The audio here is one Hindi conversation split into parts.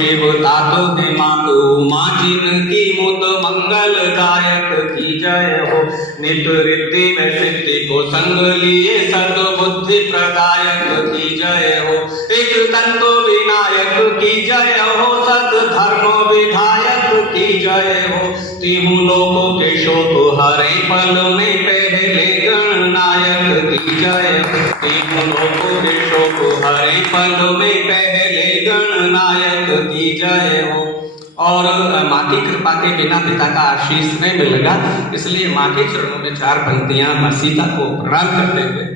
शिव तातो है मातु उमा जिनकी मुद मंगलदायक की जय हो। नित रिद्धि में सिद्धि को संग लिए सद्बुद्धि प्रदायक की जय हो। एक तंतु विनायक की जय हो, सद धर्म विधायक की जय हो। तीनों लोकों के शोक हरे पल में पहले गणनायक की जय हो। तीनों लोकों के शोक हरे पल में पहले गणनायक की जय हो। और माँ की कृपा के बिना पिता का आशीष नहीं मिलेगा, इसलिए माँ के चरणों में 4 पंक्तियां माँ सीता को प्रणाम करते हुए।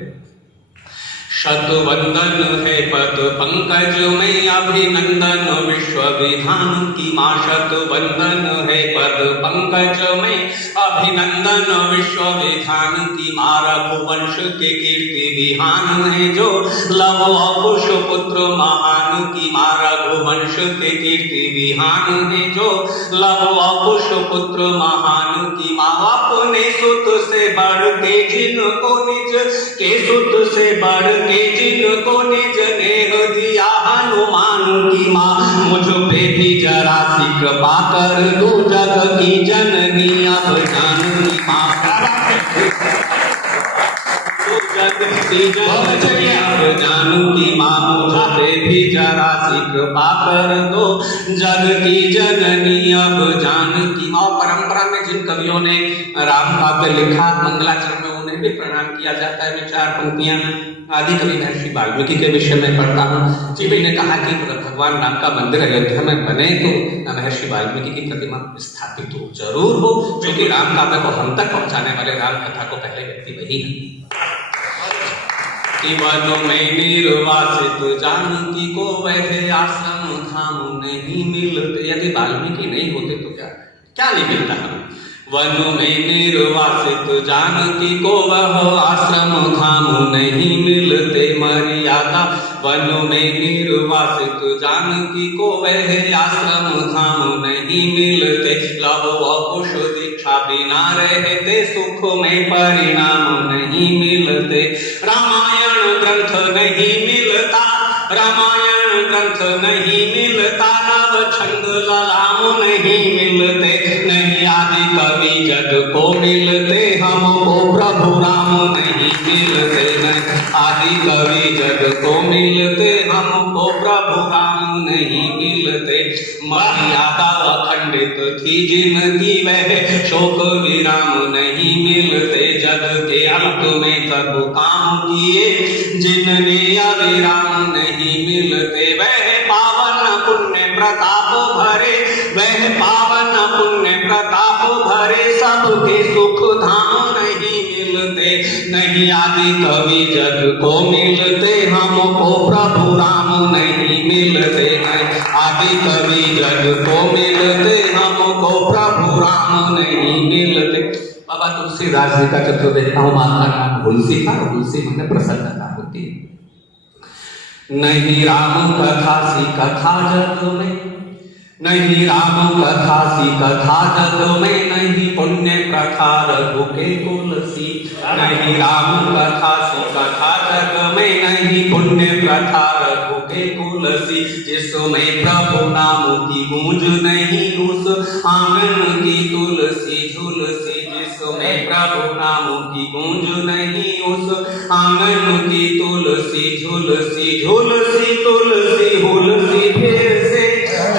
शतवंदन है पद पंकज में अभिनंदन विश्व विधान की माँ। शतवंदन है पद पंकज में अभिनंदन विश्व विधान की माँ। रघुवंश के कीर्ति विहान है जो लव कुश पुत्र महान की माँ। रघुवंश के कीर्ति विहान है जो लव कुश पुत्र महान की माँ। अपने सुत से बढ़ के जिनको निज के सुत से बढ़ के जिनको निज नेह दिया हनुमान की माँ। मुझ पे भी जरा सी कृपा कर दो, जग की जननी अब जाननी माँ। जानू की माँ, मुझ पे भी जरा सी कृपा कर दो, जग की जननी अब जानकी माँ। परंपरा में जिन कवियों ने राम काव्य लिखा, मंगलाचरण में उन्हें भी प्रणाम किया जाता है। मैं 4 पंक्तियां आदि कवि महर्षि वाल्मीकि के विषय में पढ़ता हूँ। जी मैंने कहा कि भगवान राम का मंदिर अयोध्या में बने तो महर्षि वाल्मीकि की प्रतिमा स्थापित हो, जरूर हो, क्योंकि राम काव्य को हम तक पहुंचाने वाले राम कथा को पहले व्यक्ति वही है। वन में निर्वासित जानकी को वह आश्रम धाम नहीं मिलते। यदि वाल्मीकि नहीं होते तो क्या क्या नहीं मिलता हमें। वन में निर्वासित जानकी को वह आश्रम धाम नहीं मिलते मर्यादा। वन में निर्वासित जानकी को वह आश्रम धाम नहीं मिलते। लव कुश दीक्षा बिना रहते सुख में परिणाम नहीं मिलते। रामायण ग्रंथ नहीं मिलता, रामायण ग्रंथ नहीं मिलता। नव छंद ललाम नहीं मिलते, नहीं आदि कवि जग को मिलते। हमको प्रभु राम नहीं मिलते, नहीं आदि कवि जग को मिलते। हमको प्रभु राम नहीं मिलते। मर्यादा अखंडित थी जिनकी वह शोक विराम नहीं मिलते। जग के अंत में सब काम किए जिनने अविराम नहीं मिलते। वह पावन पुण्य प्रताप भरे, वह पावन पुण्य प्रताप भरे। सबके सुख धाम नहीं मिलते, नहीं आदि कवि जग को मिलते। हमको प्रभु राम नहीं मिलते, नहीं आदि कवि जग को मिलते। हमको प्रभु राम नहीं मिलते। बाबा तुलसीदास जी का चित्र देखता हूँ, माँ का नाम तुलसी था, तुलसी मैंने प्रसन्नता होती है। नहीं राम कथा सी कथा जग में, नहीं राम कथा सी कथा जग में। नहीं पुण्य प्रथा रघु के तुलसी, नहीं राम कथा सी कथा जग में। नहीं पुण्य प्रथा रघु के तुलसी। जिसमें प्रभु नाम की गूंज नहीं उस आंगन की तुलसी झुलसी। जिसमें प्रभु नाम की गूंज नहीं उस आंगन की तुलसी झुलसी। झुलसी तुलसी हुलसी फिर से,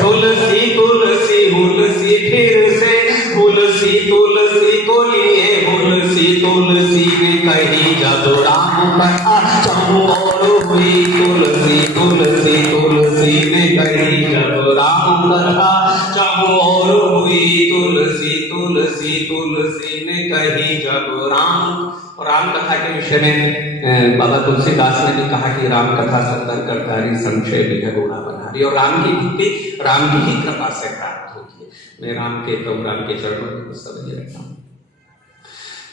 झुलसी तुलसी हुलसी फिर से। हुलसी तुलसी को लिए हुलसी तुलसी ने कही जब राम कथा चहुओर हुई। तुलसी तुलसी तुलसी ने कही जब राम कथा चहुओर हुई। तुलसी तुलसी तुलसी ने कही जब राम कथा के विषय में बाबा तुलसीदास ने भी कहा कि राम कथा सुंदर करतारी संशय विघगुणा बनारी। और राम की भक्ति राम की ही कृपा से प्राप्त होती है। मैं राम के प्रभु राम के चरणों में समझ रखता हूँ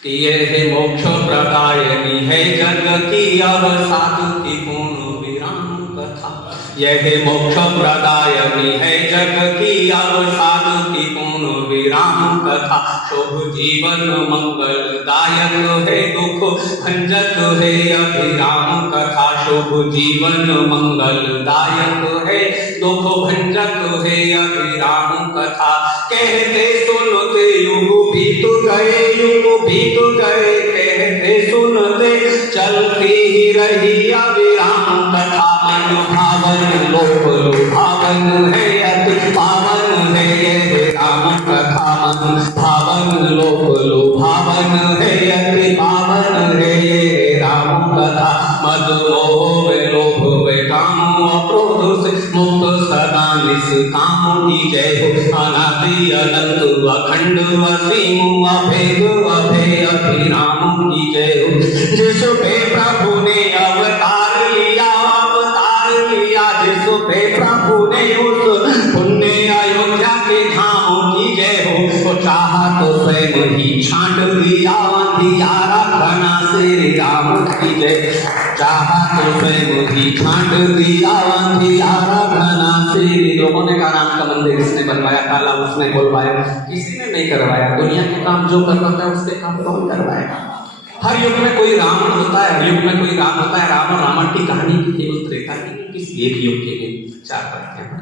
कि यह मोक्ष प्रदायनी है जग की अब साधु की पूर्ण विराम कथा। यह मोक्ष प्रदायनी है जग की अब साधु की पूर्ण विराम राम कथा। शुभ जीवन मंगलदायक है, दुख भंजक है अभिराम कथा। शुभ जीवन मंगलदायक है, दुख भंजक है अभिराम कथा। कहते सुनते युग बीत गए, युग बीत गए, कहते सुनते चलती ही रही अभिराम कथा। मन भावन लोक लुभावन है, अति पावन है ये राम कथा। मन भावन लोक लुभावन है, अति पावन है ये राम कथा। मद मोह वे लोभ वे काम अक्रोध से मुक्त सदा निष्काम की जय हो। अनादि अनंत अखंड असीम अभेद अभेय अभिराम की जय हो। जिस पे प्रभु ने अवतार लिया, अवतार लिया, जिस पे प्रभु ने उस पुण्य अयोध्या के धाम की जय हो। वो चाहा तो स्वयं ही छांट दिया अंधियारा घना श्री राम की जय। चाहा तो स्वयं ही छांट दिया अंधियारा घना श्री। लोगों ने कहा राम का मंदिर इसने बनवाया, काला उसने बोलवाया, किसी ने नहीं करवाया। दुनिया के काम जो कर रहा है उसके काम कौन करवाएगा? हर युग में कोई रावण होता है, हर युग में कोई राम होता है। राम और रावण की कहानी की केवल त्रेता की, किस एक युग के लिए चार बातें हैं।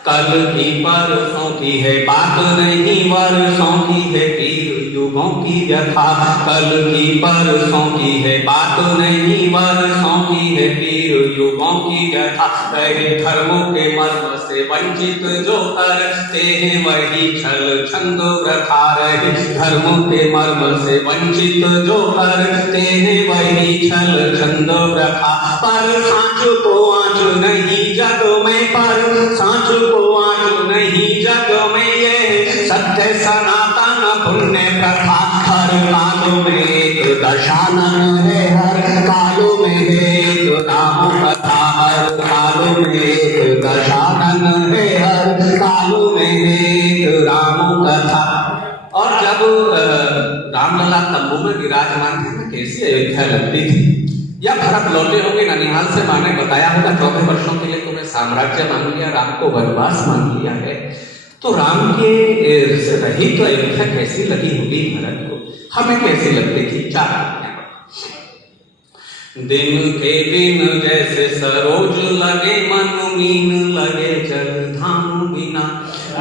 कल की परसों की है बात नहीं, वर्षों की है तीर युगों की व्यथा। कल की परसों की है बात नहीं, वर्षों की है तीर युगों की व्यथा। रहे धर्मों के मर्म से वंचित जो करते हैं वही छल छंद वृथा। रहे धर्मों के मर्म से वंचित जो करते हैं वही छल छंद वृथा। पर सांच को आंच नहीं जग में, पर सांच को आंच नहीं जग में, ये सत्य सनातन पुण्य प्रथा। हर कालों में एक दशानन है, हर कालों में एक राम कथा। हर कालों में एक दशानन है, हर कालों में एक राम कथा। और जब रामलला तंबू में विराजमान थे तो कैसी अयोध्या लगती थी। या भरत लौटे होंगे ननिहाल से, माँ ने बताया होगा 14 वर्षों के लिए तुम्हें साम्राज्य मांग लिया, राम को वनवास मांग लिया है। तो राम के रही तो अयोध्या कैसी लगी होगी भरत को, हमें कैसी लगती थी? चार दिन के दिन जैसे सरोज लगे, मन मीन लगे जल धाम बिना।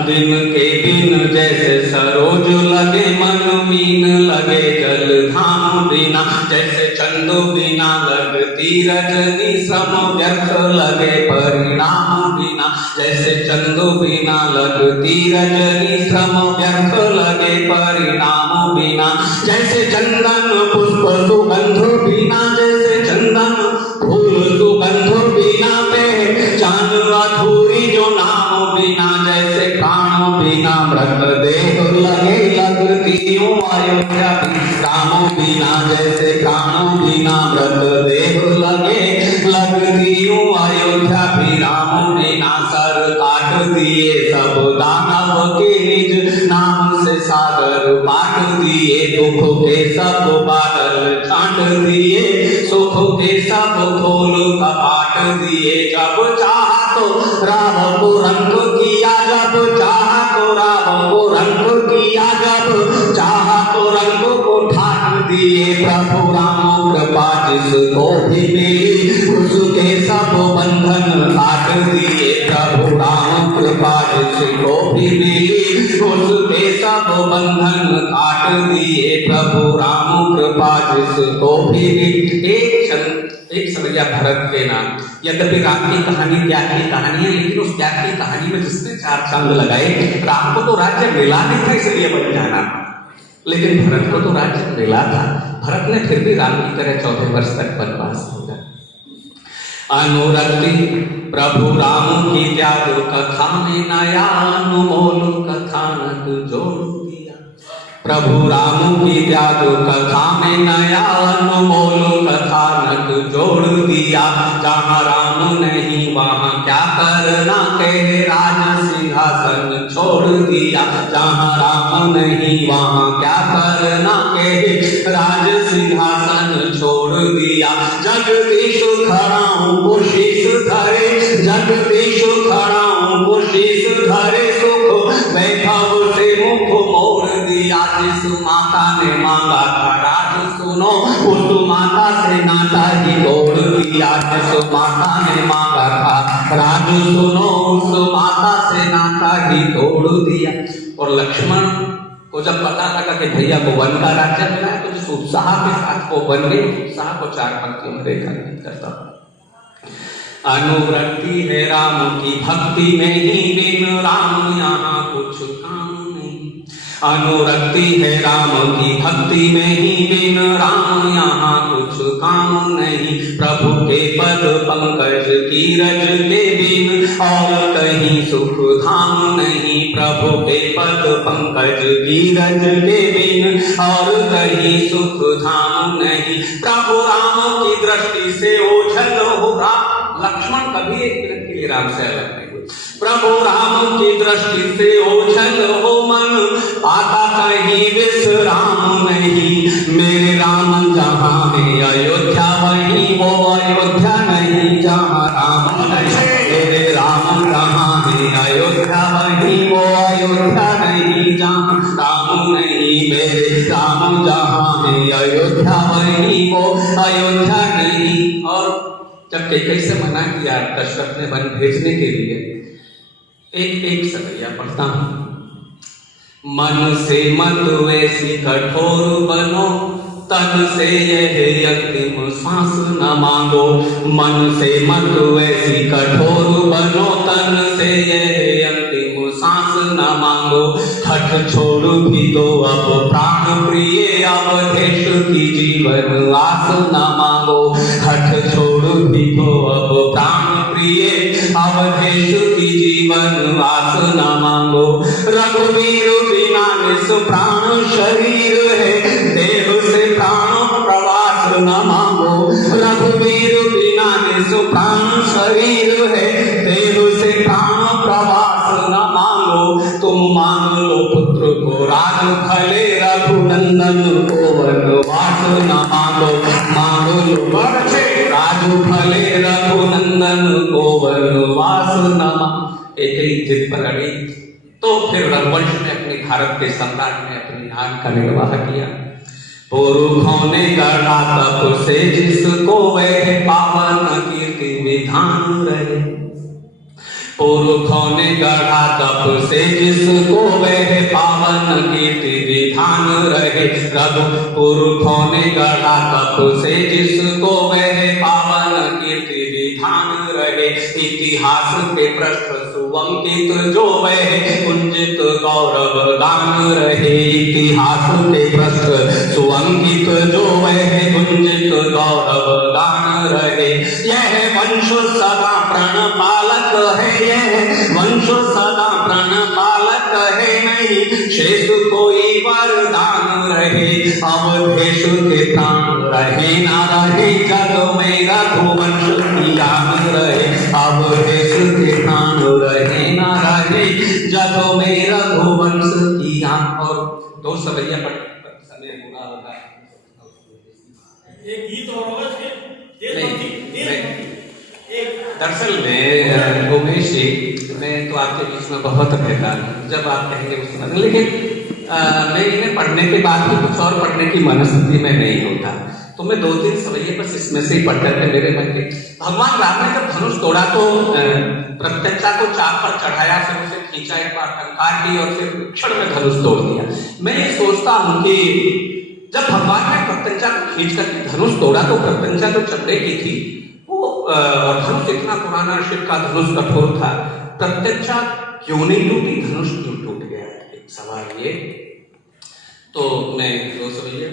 दिन के दिन जैसे सरोज लगे, मन मीन लगे जल धाम बिना। जैसे चंदो बिना लगती रजनी, श्रम व्यर्थ लगे परिणाम बिना। जैसे चंदो बिना लगती रजनी, श्रम व्यर्थ लगे परिणाम बिना। जैसे चंदन पुष्प सुगंध बिना, जैसे चंदन फूल सुगंध बिना पे चांद अधूरी जो नाम बिना। जैसे प्राण बिना मृत देह लगे, लगती हूँ अयोध्या राम बिना। जैसे प्राण बिना मृत देह लगे, लगती हूँ अयोध्या भी राम बिना। सर काट दिए सब दानव के, निज नाम से सागर बांट दिए। दुख के सब बादल छांट दिए, सुख के सब खोल कपाट दिए। जब चाहा तो राम को रंग किया, जब चाहा तो राम को रंग किया, जब चाहा तो रंग को ठाक दिए। प्रभु राम कृपा जिसको भी मिली, उसके सब बंधन काट दिए। प्रभु राम कृपा जिसको भी मिली, उसके सब बंधन काट दिए। प्रभु राम कृपा जिसको भी मिली। एक समझिया भरत के नाम। यद्यपि राम की कहानी त्याग की कहानी है, लेकिन उस त्याग की कहानी में जिसने 4 चांद लगाए, राम को तो राज्य मिला नहीं था इसलिए बन जाना, लेकिन भरत को तो राज्य मिला था। भरत ने फिर भी राम की तरह 14 वर्ष तक वनवास होगा। अनुरक्ति प्रभु राम की त्याग कथा में नया अनमोल कथानक जोड़ दिया। प्रभु राम की त्याग कथा में नया अनमोल कथानक जोड़ दिया। जहाँ राम नहीं वहाँ क्या करना, कहे राज सिंहासन छोड़ दिया। जहाँ राम नहीं वहाँ क्या करना, कहे राज सिंहासन छोड़ दिया। जगदीश खड़ा हूँ शीश धरे, जगदीश खड़ा हूँ शीश धरे। सुख वैभव से मुख सुमाता ने मांगा था राज सुनो, उस माता से नाता ही तोड़ दिया। सुमाता ने मांगा था राज सुनो, उस माता से नाता ही तोड़ दिया। और लक्ष्मण को जब पता लगा कि भैया को वन का राज्य मिला है, तो जिस उत्साह के साथ वो वन में उत्साह को 4 पंक्तियों में रेखांकित करता हूं। अनुरक्ति है राम की भक्ति में ही, बिन राम यहाँ कुछ काम नहीं। अनुरक्ति है राम की भक्ति में ही, बिन राम यहाँ कुछ काम नहीं। प्रभु के पद पंकज की रज के बिन और कहीं सुख धाम नहीं। प्रभु के पद पंकज की रज के बिन और कहीं सुख धाम नहीं। प्रभु राम की दृष्टि से ओझल हो राम। लक्ष्मण कभी एक मिनट के लिए राम से अलग नहीं हुए। प्रभु राम की दृष्टि से ओझल हो मन, पाता कहीं विश्राम नहीं। मेरे राम जहाँ है अयोध्या वहीं वो अयोध्या नहीं जहाँ राम नहीं। मेरे राम जहाँ है अयोध्या वहीं वो अयोध्या नहीं जहाँ राम नहीं। मेरे राम जहाँ है अयोध्या वहीं वो अयोध्या नहीं। और जब कैकेयी से मना किया दशरथ ने वन भेजने के लिए, एक सवैया पढ़ता हूं। मन से मत वैसी कठोर बनो, तन से यह अंतिम सांस न मांगो। मन से मत वैसी कठोर बनो, तन से यह अंतिम सांस न मांगो। हठ छोड़ भी दो अब प्राण प्रिय, अवधेश की जीवन आस न मांगो। हठ छोड़ भी दो अब प्राण प्रिय, अवधेश की जीवन आस न मांगो। रघुवीर बिना निस प्राण शरीर है, देह से प्राण प्रवास न मांगो। रघुवीर बिना निस प्राण शरीर है, देह से प्राण प्रवास न मांगो। तुम मांग लो पुत्र को राज भले, रघुनंदन को वनवास न मांगो। मांग लो बरछे राज भले, रघुनंदन को वनवास न मांगो। एक जिद पर अड़ी, तो फिर रघुवंश ने अपने भारत के सम्राट ने अपनी आन का निर्वाह किया। पुरुषों ने गढ़ा तप से जिसको वह पावन कीर्ति विधान रहे। पुरुषों ने गढ़ा तप से जिसको वह पावन कीर्ति विधान रहे। रघु पुरुषों ने गढ़ा तप से जिसको वह पावन कीर्ति विधान रहे। इतिहास के पृष्ठ सुअंकित जो वह कुंजित गौरव गान रहे। इतिहास के पृष्ठ सुअंकित जो वह कुंजित गौरव गान रहे। यह वंश सदा प्रण पालक है, यह वंश सदा प्रण पालक है। नहीं शेष कोई वरदान रहे, अवधेश के प्राण रहे ना रहे। जग में रघुवंश की आन रहे, अवधेश के प्राण रहे ना रहे। जग में रघुवंश की आन। और 2 सवैया पर समय पूरा होगा। एक गीत और होगा दरअसल में उमेश जी, मैं तो आपके बीच में बहुत रहता हूँ, जब आप कहेंगे उस समय, लेकिन मैं इन्हें पढ़ने के बाद भी कुछ और पढ़ने की मनस्थिति में नहीं होता। तो मैं 2-3 सवैये बस इसमें से ही पढ़ करके मेरे मन के। भगवान राम ने जब धनुष तोड़ा तो प्रत्यक्षा को चाप पर चढ़ाया, फिर उसे खींचा, एक बार टंकार की और फिर क्षण में धनुष तोड़ दिया। मैं ये सोचता हूँ कि जब भगवान ने प्रत्यक्षा को खींच करके धनुष तोड़ा तो प्रत्यक्षा तो चमड़े की थी, वो धनुष इतना पुराना, शिव का धनुष कठोर था। प्रत्यक्षा क्यों नहीं टूटी, धनुष क्यों टूट गया, एक सवाल ये। तो मैं 2 सवैया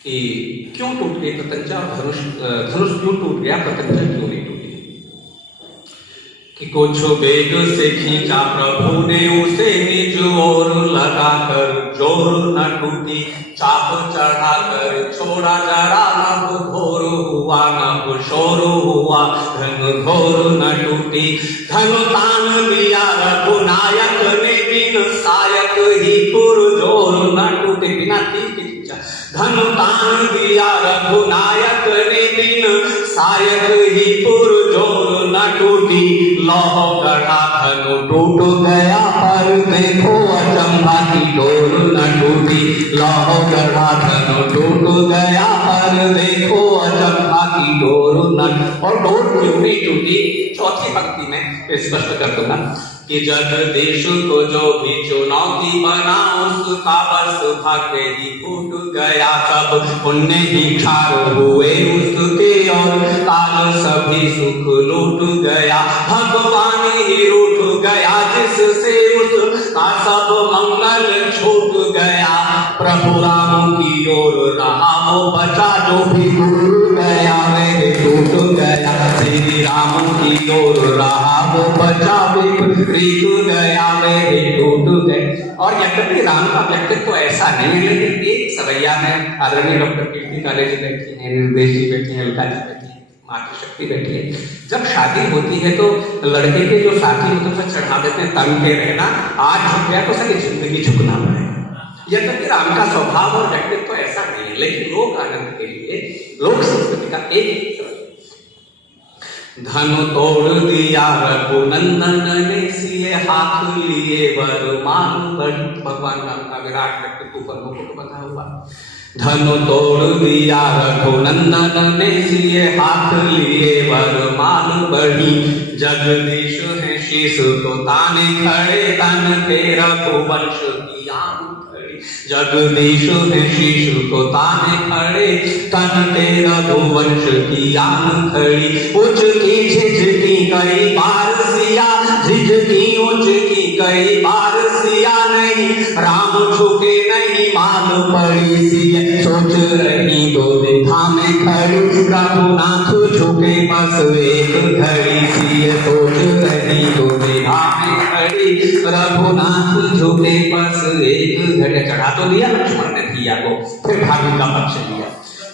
कि क्यों टूट गई प्रत्यक्षा, धनुष क्यों टूट गया, प्रत्यक्षा क्यों नहीं टूटी। कि कुछ वेग से खींचा प्रभु ने उसे निज ओर लगाकर, जोर न टूटी। चाप चढ़ाकर छोड़ा जरा, नभ घोर हुआ, नभ शोर हुआ, धन घोर न टूटी। धनु तान दिया रघुनायक ने, बिन सायक ही पुरजोर न टूटे। बिना तीर के खींचा। धनु तान दिया रघुनायक ने, बिन सायक ही पुरजोर न टूटी। लौह गढ़ा धनु टूट गया, पर देखो अचंभा की डोर न टूटी। लौह गढ़ा धनु टूट गया, पर देखो अचंभा की डोर न, और डोर क्यों नहीं टूटी? चौथी पंक्ति में स्पष्ट कर दूंगा कि जगदीश को जो भी चुनौती बना, उसका बस भाग्य ही फूट गया। सब पुण्य ही क्षार हुए उसके, और काल सभी सुख लूट गया। भगवान ही रूठ गया जिससे, उसका सब मंगल छूट गया। प्रभु राम की ओर रहा वो बचा, जो भी टूट गया वह टूट गया। श्री राम की ओर रहा वो बचा, टूट गया वह टूट गए। और यद्यपि राम का व्यक्तित्व तो ऐसा नहीं है, लेकिन एक सवैया में आदरणीय डॉक्टर कीर्ति कालेजी बैठी है, निर्देश जी बैठी है, अलका जी बैठी है, मातृशक्ति बैठी है। जब शादी होती है तो लड़के के जो साथी होते हैं चढ़ा देते हैं तन के रहना, आज झुक गया तो सारी जिंदगी झुकना पड़ेगा। यद्यपि राम का स्वभाव और व्यक्तित्व तो ऐसा नहीं है, लेकिन लोक आनंद के लिए लोक संस्कृति का एक धनु तोड़ दिया रघुनंदन ने, सिए हाथ लिए वरमान बड़ी। भगवान राम का विराट व्यक्तित्व पर मुकुट बना हुआ। धनु तोड़ दिया रघुनंदन ने, सिए हाथ लिए वरमान बड़ी। जगदीश है शीश तो ताने खड़े, तन के रघुवंश की आन खड़ी। जगदीश है शीश को ताने खड़े, तन के रघुवंश की आन खड़ी। उच्च की झिझकी कई बार सिया, झिझकी उच्च की कई बार सिया, नहीं राम झुके नहीं माल पड़ी। सिया सोच रही दो दिशा में खड़ी, रघुनाथ झुके बस एक घड़ी। सिया सोच रही दो दिशा में खड़ी, रघुनाथ झुके बस एक घड़ी। चढ़ा तो दिया लक्ष्मण ने दिया को, फिर भाभी का पक्ष लिया।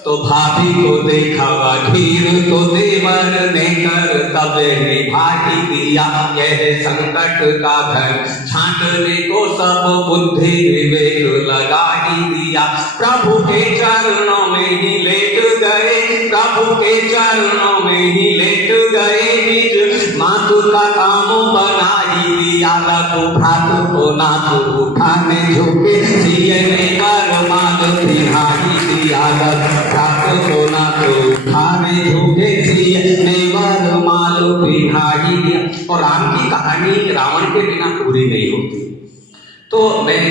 तो भाभी को देखा धीर तो देवर ने कर तब निभाई दिया। यह संकट का धन छांटने को सब बुद्धि विवेक लगा ही दिया। प्रभु के चरणों में ही लेट गए, प्रभु के चरणों में ही लेट गए। निज मातु का काम बना ही दिया। लघु भ्रातु को नाथ उठाने झुके, सिए ने वरमान दिहाई दिया। भ्रातु को नाथ उठाने झुके, सिए ने वरमान दिहाई दिया। और राम की कहानी रावण के बिना पूरी नहीं होती। तो मैं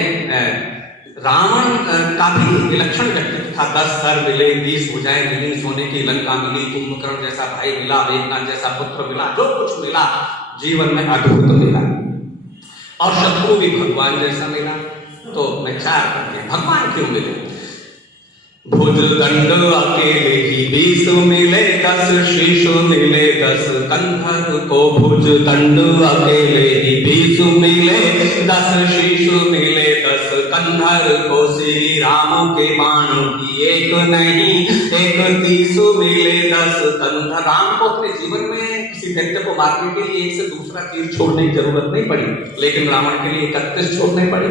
रावण का भी विलक्षण व्यक्तित्व था। 10 सर मिले, 20 भुजाएं मिली, सोने की लंका मिली, कुंभकर्ण जैसा भाई मिला, मेघनाद जैसा पुत्र मिला, जो कुछ मिला जीवन में अद्भुत मिला। और शत्रु भी भगवान जैसा मिला। तो मैं चार करके भगवान क्यों मिले? भुज दंड अकेले ही 20 मिले, 10 शीश मिले 10 कंधर को। भुज दंड अकेले ही 20 मिले, 10 शीश मिले 10 कंधर को। श्री राम के बाण की एक नहीं, 31 मिले 10 कंधर। राम को अपने जीवन में किसी व्यक्ति को मारने के लिए एक से दूसरा तीर छोड़ने की जरूरत नहीं पड़ी, लेकिन रावण के लिए 31 छोड़ने पड़े।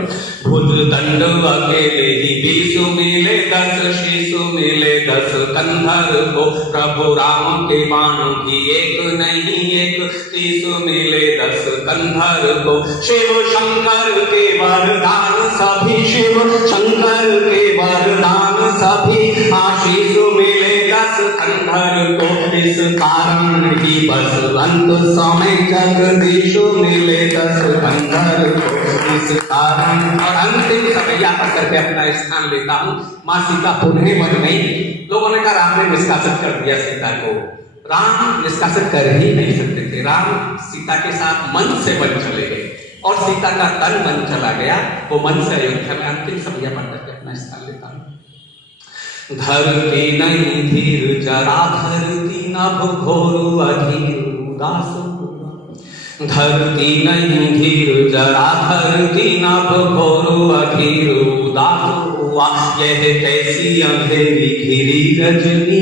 भुज दंड अकेले ही 20 मिले, 10 शीश मिले 10 कंधर को। प्रभु राम के बाण की एक नहीं, 31 मिले 10 कंधर को। शिव शंकर के वरदान सभी, शिव शंकर के वरदान सभी। आशीष मिले 10 कंधर को। इस कारण ही बस अंत समय जगदीश मिले 10 कंधर को। इस कारण और अंतिम सवैया पर करके अपना स्थान लेता हूँ। माँ सीता पुनः वन नहीं। लोगों ने कहा राम ने निष्कासित कर दिया सीता को। राम निष्कासित कर ही नहीं सकते थे। राम सीता के साथ मन से वन चले गए और सीता का तन मन चला गया। वो मन से अयोध्या में अंतिम सवैया पर करके अपना स्थान लेता हूँ। धरती नहीं धीर जरा, धरती नभ घोर अधीर उदास। धरती नहीं धीर जरा, धरती नभ घोर अधीर उदास हुआ। यह कैसी अंधेरी घिरी रजनी,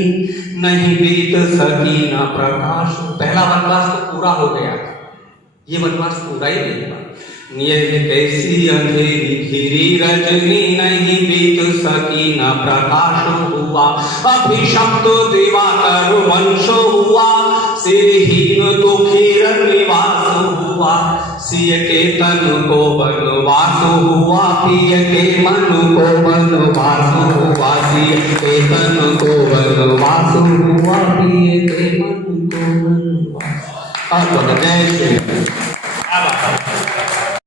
नहीं बीत सकी न प्रकाश। पहला वनवास तो पूरा हो गया, ये वनवास पूरा ही नहीं हुआ। यह कैसी अंधेरी घिरी रजनी, नहीं बीत सकी न प्रकाश हुआ। अभिशप्त दिवाकर वंश हुआ, सिरहीन दुखी रनिवास हुआ, सिय के तन को वनवास हुआ, पिय के मन को वनवास हुआ, सिय के तन को वनवास हुआ, पिय के मन को वनवास। अब जय श्री